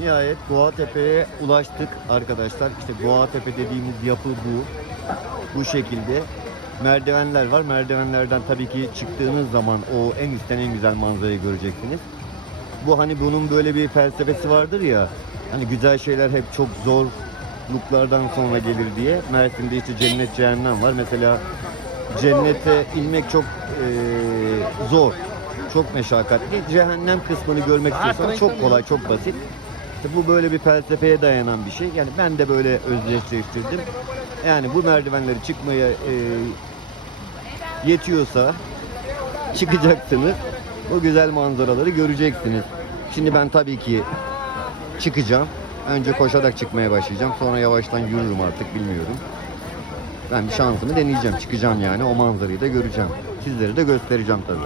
Nihayet Boğatepe'ye ulaştık arkadaşlar. İşte Boğatepe dediğimiz yapı bu. Bu şekilde. Merdivenler var. Merdivenlerden tabii ki çıktığınız zaman o en üstten en güzel manzarayı göreceksiniz. Bu hani bunun böyle bir felsefesi vardır ya. Hani güzel şeyler hep çok zorluklardan sonra gelir diye. Mersin'de işte cennet cehennem var. Mesela cennete inmek çok eee, zor. Çok meşakkatli. Cehennem kısmını görmek istiyorsan çok kolay, çok basit. İşte bu böyle bir felsefeye dayanan bir şey. Yani ben de böyle özdeşleştirdim. Yani bu merdivenleri çıkmaya eee, yetiyorsa çıkacaksınız. Bu güzel manzaraları göreceksiniz. Şimdi ben tabii ki çıkacağım. Önce koşarak çıkmaya başlayacağım. Sonra yavaştan yürürüm artık bilmiyorum. Ben bir şansımı deneyeceğim. Çıkacağım yani. O manzarayı da göreceğim. Sizlere de göstereceğim tabii.